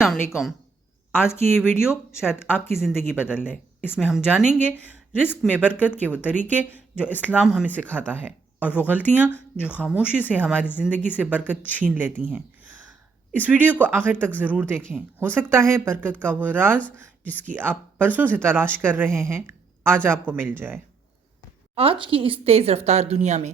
السلام علیکم۔ آج کی یہ ویڈیو شاید آپ کی زندگی بدل دے۔ اس میں ہم جانیں گے رزق میں برکت کے وہ طریقے جو اسلام ہمیں سکھاتا ہے اور وہ غلطیاں جو خاموشی سے ہماری زندگی سے برکت چھین لیتی ہیں۔ اس ویڈیو کو آخر تک ضرور دیکھیں، ہو سکتا ہے برکت کا وہ راز جس کی آپ برسوں سے تلاش کر رہے ہیں آج آپ کو مل جائے۔ آج کی اس تیز رفتار دنیا میں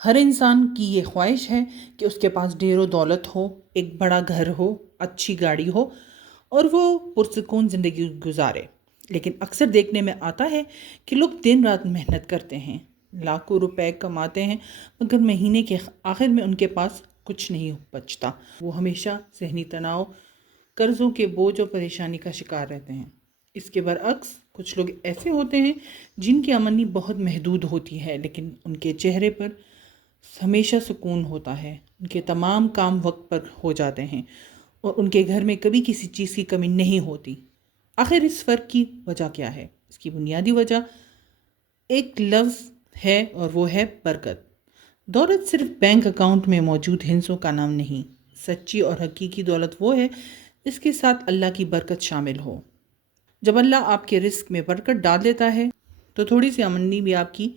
ہر انسان کی یہ خواہش ہے کہ اس کے پاس ڈھیر و دولت ہو، ایک بڑا گھر ہو، اچھی گاڑی ہو اور وہ پرسکون زندگی گزارے۔ لیکن اکثر دیکھنے میں آتا ہے کہ لوگ دن رات محنت کرتے ہیں، لاکھوں روپے کماتے ہیں، مگر مہینے کے آخر میں ان کے پاس کچھ نہیں بچتا۔ وہ ہمیشہ ذہنی تناؤ، قرضوں کے بوجھ اور پریشانی کا شکار رہتے ہیں۔ اس کے برعکس کچھ لوگ ایسے ہوتے ہیں جن کی آمدنی بہت محدود ہوتی ہے، لیکن ان کے چہرے پر ہمیشہ سکون ہوتا ہے، ان کے تمام کام وقت پر ہو جاتے ہیں اور ان کے گھر میں کبھی کسی چیز کی کمی نہیں ہوتی۔ آخر اس فرق کی وجہ کیا ہے؟ اس کی بنیادی وجہ ایک لفظ ہے اور وہ ہے برکت۔ دولت صرف بینک اکاؤنٹ میں موجود ہندسوں کا نام نہیں، سچی اور حقیقی دولت وہ ہے جس کے ساتھ اللہ کی برکت شامل ہو۔ جب اللہ آپ کے رزق میں برکت ڈال دیتا ہے تو تھوڑی سی آمدنی بھی آپ کی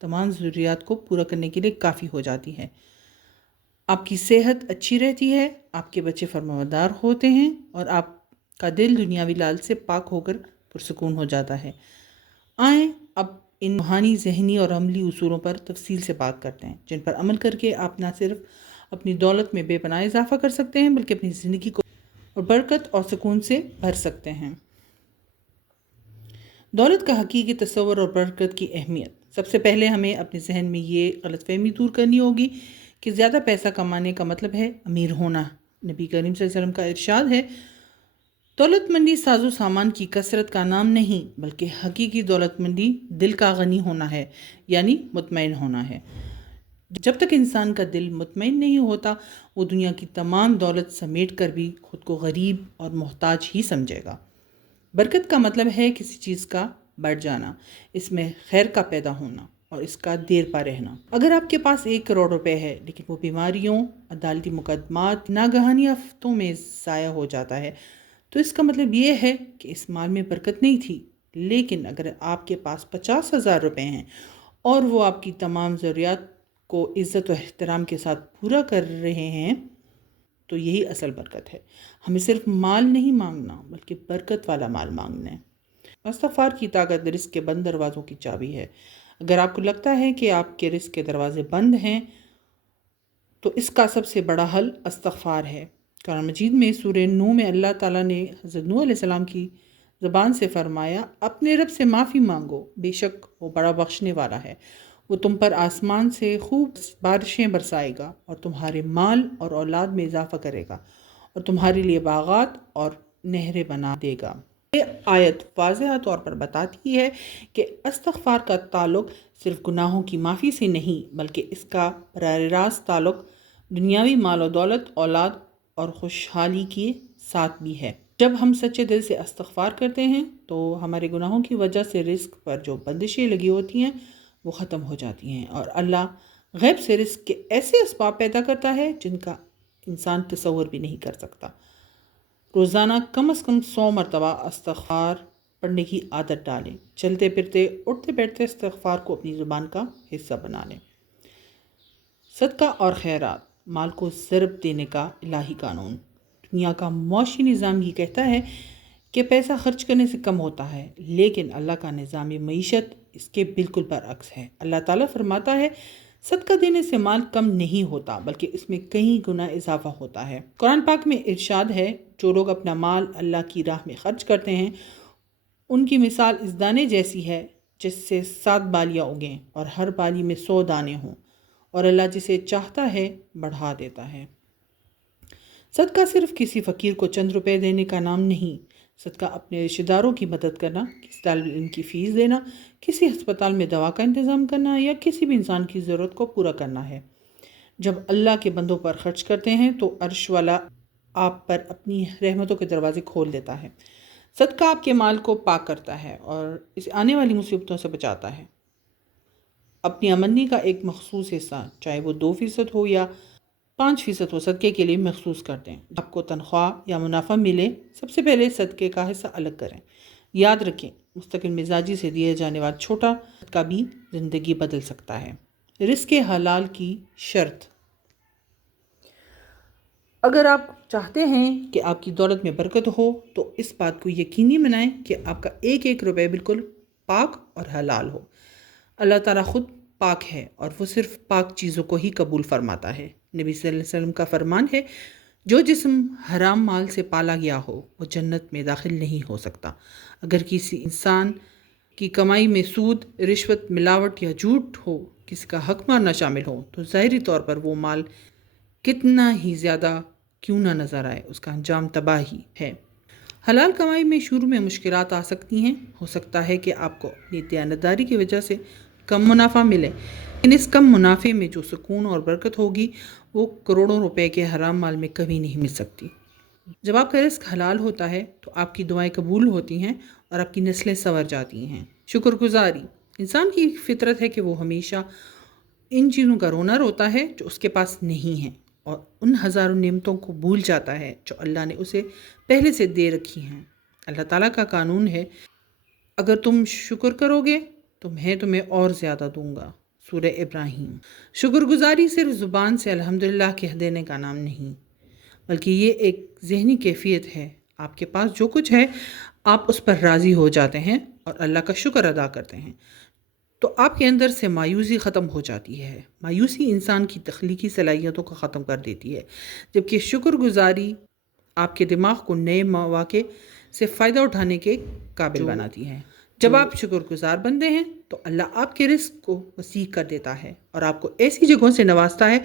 تمام ضروریات کو پورا کرنے کے لیے کافی ہو جاتی ہے۔ آپ کی صحت اچھی رہتی ہے، آپ کے بچے فرمانبردار ہوتے ہیں اور آپ کا دل دنیاوی لالچ سے پاک ہو کر پرسکون ہو جاتا ہے۔ آئیں اب ان روحانی، ذہنی اور عملی اصولوں پر تفصیل سے بات کرتے ہیں جن پر عمل کر کے آپ نہ صرف اپنی دولت میں بے پناہ اضافہ کر سکتے ہیں بلکہ اپنی زندگی کو اور برکت اور سکون سے بھر سکتے ہیں۔ دولت کا حقیقی تصور اور برکت کی اہمیت۔ سب سے پہلے ہمیں اپنے ذہن میں یہ غلط فہمی دور کرنی ہوگی کہ زیادہ پیسہ کمانے کا مطلب ہے امیر ہونا۔ نبی کریم صلی اللہ علیہ وسلم کا ارشاد ہے، دولت مندی ساز و سامان کی کثرت کا نام نہیں بلکہ حقیقی دولت مندی دل کا غنی ہونا ہے، یعنی مطمئن ہونا ہے۔ جب تک انسان کا دل مطمئن نہیں ہوتا وہ دنیا کی تمام دولت سمیٹ کر بھی خود کو غریب اور محتاج ہی سمجھے گا۔ برکت کا مطلب ہے کسی چیز کا بڑھ جانا، اس میں خیر کا پیدا ہونا اور اس کا دیر پا رہنا۔ اگر آپ کے پاس 1 کروڑ روپے ہے لیکن وہ بیماریوں، عدالتی مقدمات، ناگہانی آفتوں میں ضائع ہو جاتا ہے تو اس کا مطلب یہ ہے کہ اس مال میں برکت نہیں تھی۔ لیکن اگر آپ کے پاس 50,000 روپے ہیں اور وہ آپ کی تمام ضروریات کو عزت و احترام کے ساتھ پورا کر رہے ہیں تو یہی اصل برکت ہے۔ ہمیں صرف مال نہیں مانگنا بلکہ برکت والا مال مانگنا ہے۔ استغفار کی طاقت رزق کے بند دروازوں کی چابی ہے۔ اگر آپ کو لگتا ہے کہ آپ کے رزق کے دروازے بند ہیں تو اس کا سب سے بڑا حل استغفار ہے۔ قرآن مجید میں سورہ نوح میں اللہ تعالیٰ نے حضرت نوح علیہ السلام کی زبان سے فرمایا، اپنے رب سے معافی مانگو، بے شک وہ بڑا بخشنے والا ہے، وہ تم پر آسمان سے خوب بارشیں برسائے گا اور تمہارے مال اور اولاد میں اضافہ کرے گا اور تمہارے لیے باغات اور نہریں بنا دے گا۔ یہ آیت واضح طور پر بتاتی ہے کہ استغفار کا تعلق صرف گناہوں کی معافی سے نہیں بلکہ اس کا براہ راست تعلق دنیاوی مال و دولت، اولاد اور خوشحالی کے ساتھ بھی ہے۔ جب ہم سچے دل سے استغفار کرتے ہیں تو ہمارے گناہوں کی وجہ سے رزق پر جو بندشیں لگی ہوتی ہیں وہ ختم ہو جاتی ہیں اور اللہ غیب سے رزق کے ایسے اسباب پیدا کرتا ہے جن کا انسان تصور بھی نہیں کر سکتا۔ روزانہ کم از کم 100 مرتبہ استغفار پڑھنے کی عادت ڈالیں۔ چلتے پھرتے، اٹھتے بیٹھتے استغفار کو اپنی زبان کا حصہ بنا لیں۔ صدقہ اور خیرات، مال کو ضرب دینے کا الہی قانون۔ دنیا کا معاشی نظام یہ کہتا ہے کہ پیسہ خرچ کرنے سے کم ہوتا ہے، لیکن اللہ کا نظام معیشت اس کے بالکل برعکس ہے۔ اللہ تعالیٰ فرماتا ہے، صدقہ دینے سے مال کم نہیں ہوتا بلکہ اس میں کئی گنا اضافہ ہوتا ہے۔ قرآن پاک میں ارشاد ہے، جو لوگ اپنا مال اللہ کی راہ میں خرچ کرتے ہیں ان کی مثال اس دانے جیسی ہے جس سے 7 بالیاں اگیں اور ہر بالی میں 100 دانے ہوں، اور اللہ جسے چاہتا ہے بڑھا دیتا ہے۔ صدقہ صرف کسی فقیر کو چند روپے دینے کا نام نہیں، صدقہ اپنے رشتہ داروں کی مدد کرنا، کسی طالب علم کی فیس دینا، کسی ہسپتال میں دوا کا انتظام کرنا یا کسی بھی انسان کی ضرورت کو پورا کرنا ہے۔ جب اللہ کے بندوں پر خرچ کرتے ہیں تو عرش والا آپ پر اپنی رحمتوں کے دروازے کھول دیتا ہے۔ صدقہ آپ کے مال کو پاک کرتا ہے اور اسے آنے والی مصیبتوں سے بچاتا ہے۔ اپنی آمدنی کا ایک مخصوص حصہ، چاہے وہ 2% ہو یا 5% وہ صدقے کے لیے مخصوص کر دیں۔ آپ کو تنخواہ یا منافع ملے، سب سے پہلے صدقے کا حصہ الگ کریں۔ یاد رکھیں، مستقل مزاجی سے دیے جانے والا چھوٹا صدقہ بھی زندگی بدل سکتا ہے۔ رزق حلال کی شرط: اگر آپ چاہتے ہیں کہ آپ کی دولت میں برکت ہو تو اس بات کو یقینی بنائیں کہ آپ کا ایک ایک روپے بالکل پاک اور حلال ہو۔ اللہ تعالیٰ خود پاک ہے اور وہ صرف پاک چیزوں کو ہی قبول فرماتا ہے۔ نبی صلی اللہ علیہ وسلم کا فرمان ہے، جو جسم حرام مال سے پالا گیا ہو وہ جنت میں داخل نہیں ہو سکتا۔ اگر کسی انسان کی کمائی میں سود، رشوت، ملاوٹ یا جھوٹ ہو، کسی کا حق مارنا شامل ہو، تو ظاہری طور پر وہ مال کتنا ہی زیادہ کیوں نہ نظر آئے، اس کا انجام تباہی ہے۔ حلال کمائی میں شروع میں مشکلات آ سکتی ہیں۔ ہو سکتا ہے کہ آپ کو اپنی دیانتداری کی وجہ سے کم منافع ملے، لیکن اس کم منافع میں جو سکون اور برکت ہوگی وہ کروڑوں روپے کے حرام مال میں کبھی نہیں مل سکتی۔ جب آپ کا رزق حلال ہوتا ہے تو آپ کی دعائیں قبول ہوتی ہیں اور آپ کی نسلیں سنور جاتی ہیں۔ شکر گزاری: انسان کی فطرت ہے کہ وہ ہمیشہ ان چیزوں کا رونا روتا ہے جو اس کے پاس نہیں ہیں، اور ان ہزاروں نعمتوں کو بھول جاتا ہے جو اللہ نے اسے پہلے سے دے رکھی ہیں۔ اللہ تعالیٰ کا قانون ہے، اگر تم شکر کرو گے تو میں تمہیں اور زیادہ دوں گا۔ سورہ ابراہیم۔ شکر گزاری صرف زبان سے الحمدللہ کہہ دینے کا نام نہیں، بلکہ یہ ایک ذہنی کیفیت ہے۔ آپ کے پاس جو کچھ ہے آپ اس پر راضی ہو جاتے ہیں اور اللہ کا شکر ادا کرتے ہیں، تو آپ کے اندر سے مایوسی ختم ہو جاتی ہے۔ مایوسی انسان کی تخلیقی صلاحیتوں کو ختم کر دیتی ہے، جبکہ شکر گزاری آپ کے دماغ کو نئے مواقع سے فائدہ اٹھانے کے قابل بناتی ہے۔ جب آپ شکر گزار بنتے ہیں تو اللہ آپ کے رزق کو وسیع کر دیتا ہے اور آپ کو ایسی جگہوں سے نوازتا ہے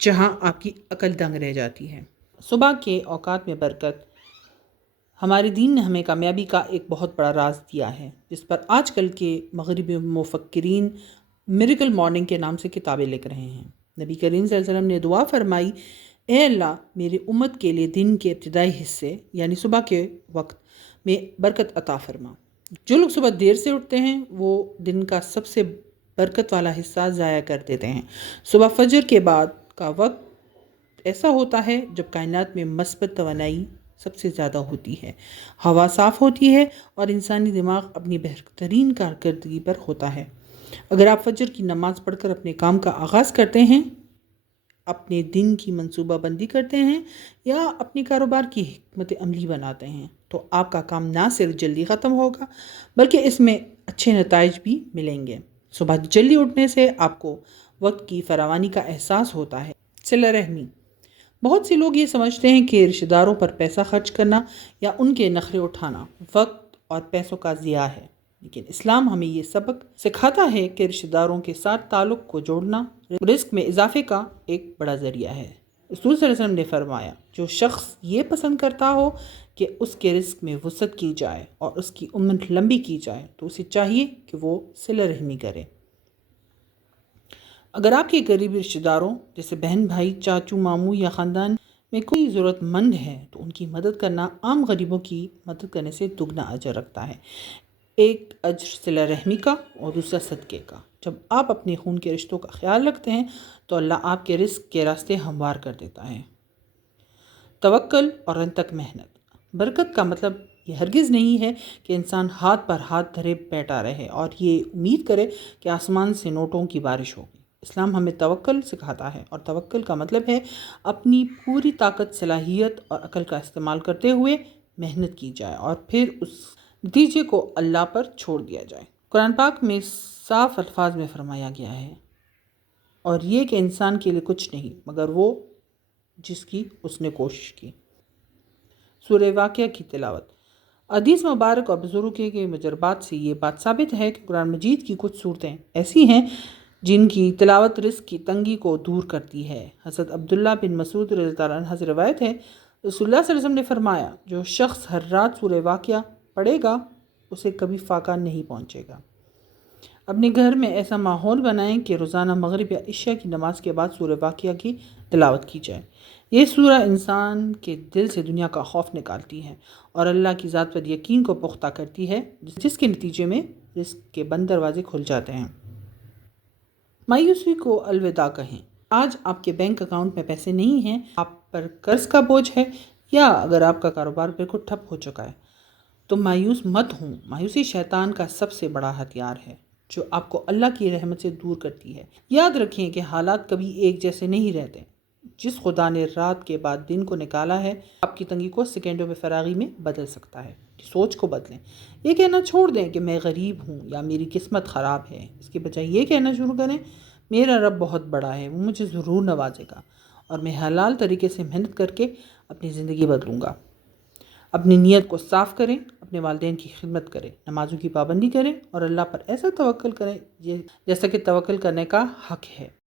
جہاں آپ کی عقل دنگ رہ جاتی ہے۔ صبح کے اوقات میں برکت: ہمارے دین نے ہمیں کامیابی کا ایک بہت بڑا راز دیا ہے، جس پر آج کل کے مغربی مفکرین میریکل مارننگ کے نام سے کتابیں لکھ رہے ہیں۔ نبی کریم صلی اللہ علیہ وسلم نے دعا فرمائی، اے اللہ میری امت کے لیے دن کے ابتدائی حصے یعنی صبح کے وقت میں برکت عطا فرما۔ جو لوگ صبح دیر سے اٹھتے ہیں وہ دن کا سب سے برکت والا حصہ ضائع کر دیتے ہیں۔ صبح فجر کے بعد کا وقت ایسا ہوتا ہے جب کائنات میں مثبت توانائی سب سے زیادہ ہوتی ہے، ہوا صاف ہوتی ہے اور انسانی دماغ اپنی بہترین کارکردگی پر ہوتا ہے۔ اگر آپ فجر کی نماز پڑھ کر اپنے کام کا آغاز کرتے ہیں، اپنے دن کی منصوبہ بندی کرتے ہیں یا اپنے کاروبار کی حکمت عملی بناتے ہیں تو آپ کا کام نہ صرف جلدی ختم ہوگا بلکہ اس میں اچھے نتائج بھی ملیں گے۔ صبح جلدی اٹھنے سے آپ کو وقت کی فراوانی کا احساس ہوتا ہے۔ صلہ رحمی: بہت سے لوگ یہ سمجھتے ہیں کہ رشتہ داروں پر پیسہ خرچ کرنا یا ان کے نخرے اٹھانا وقت اور پیسوں کا ضیاع ہے، لیکن اسلام ہمیں یہ سبق سکھاتا ہے کہ رشتہ داروں کے ساتھ تعلق کو جوڑنا رزق میں اضافے کا ایک بڑا ذریعہ ہے۔ رسول صلی اللہ علیہ وسلم نے فرمایا، جو شخص یہ پسند کرتا ہو کہ اس کے رزق میں وسعت کی جائے اور اس کی عمر لمبی کی جائے تو اسے چاہیے کہ وہ صلہ رحمی کرے۔ اگر آپ کے قریبی رشتہ داروں جیسے بہن بھائی، چاچو، ماموں یا خاندان میں کوئی ضرورت مند ہے تو ان کی مدد کرنا عام غریبوں کی مدد کرنے سے دگنا اجر رکھتا ہے۔ ایک اجر صلہ رحمی کا اور دوسرا صدقے کا۔ جب آپ اپنے خون کے رشتوں کا خیال رکھتے ہیں تو اللہ آپ کے رزق کے راستے ہموار کر دیتا ہے۔ توکل اور انتھک محنت: برکت کا مطلب یہ ہرگز نہیں ہے کہ انسان ہاتھ پر ہاتھ دھرے بیٹھا رہے اور یہ امید کرے کہ آسمان سے نوٹوں کی بارش ہوگی۔ اسلام ہمیں توکل سکھاتا ہے، اور توکل کا مطلب ہے اپنی پوری طاقت، صلاحیت اور عقل کا استعمال کرتے ہوئے محنت کی جائے اور پھر اس نتیجے کو اللہ پر چھوڑ دیا جائے۔ قرآن پاک میں صاف الفاظ میں فرمایا گیا ہے، اور یہ کہ انسان کے لیے کچھ نہیں مگر وہ جس کی اس نے کوشش کی۔ سورہ واقعہ کی تلاوت: حدیث مبارک اور بزرگوں کے مجربات سے یہ بات ثابت ہے کہ قرآن مجید کی کچھ صورتیں ایسی ہیں جن کی تلاوت رزق کی تنگی کو دور کرتی ہے۔ حضرت عبداللہ بن مسعود رضی اللہ عنہ سے روایت ہے، رسول اللہ صلی اللہ علیہ وسلم نے فرمایا، جو شخص ہر رات سورہ واقعہ پڑھے گا اسے کبھی فاقہ نہیں پہنچے گا۔ اپنے گھر میں ایسا ماحول بنائیں کہ روزانہ مغرب یا عشاء کی نماز کے بعد سورہ واقعہ کی تلاوت کی جائے۔ یہ سورہ انسان کے دل سے دنیا کا خوف نکالتی ہے اور اللہ کی ذات پر یقین کو پختہ کرتی ہے، جس کے نتیجے میں رزق کے بند دروازے کھل جاتے ہیں۔ مایوسی کو الوداع کہیں: آج آپ کے بینک اکاؤنٹ میں پیسے نہیں ہیں، آپ پر قرض کا بوجھ ہے، یا اگر آپ کا کاروبار بالکل ٹھپ ہو چکا ہے، تو مایوس مت ہوں۔ مایوسی شیطان کا سب سے بڑا ہتھیار ہے جو آپ کو اللہ کی رحمت سے دور کرتی ہے۔ یاد رکھیں کہ حالات کبھی ایک جیسے نہیں رہتے۔ جس خدا نے رات کے بعد دن کو نکالا ہے، آپ کی تنگی کو سیکنڈوں میں فراغی میں بدل سکتا ہے۔ سوچ کو بدلیں۔ یہ کہنا چھوڑ دیں کہ میں غریب ہوں یا میری قسمت خراب ہے۔ اس کے بجائے یہ کہنا شروع کریں، میرا رب بہت بڑا ہے، وہ مجھے ضرور نوازے گا، اور میں حلال طریقے سے محنت کر کے اپنی زندگی بدلوں گا۔ اپنی نیت کو صاف کریں، اپنے والدین کی خدمت کریں، نمازوں کی پابندی کریں، اور اللہ پر ایسا توکل کریں جیسا کہ توکل کرنے کا حق ہے۔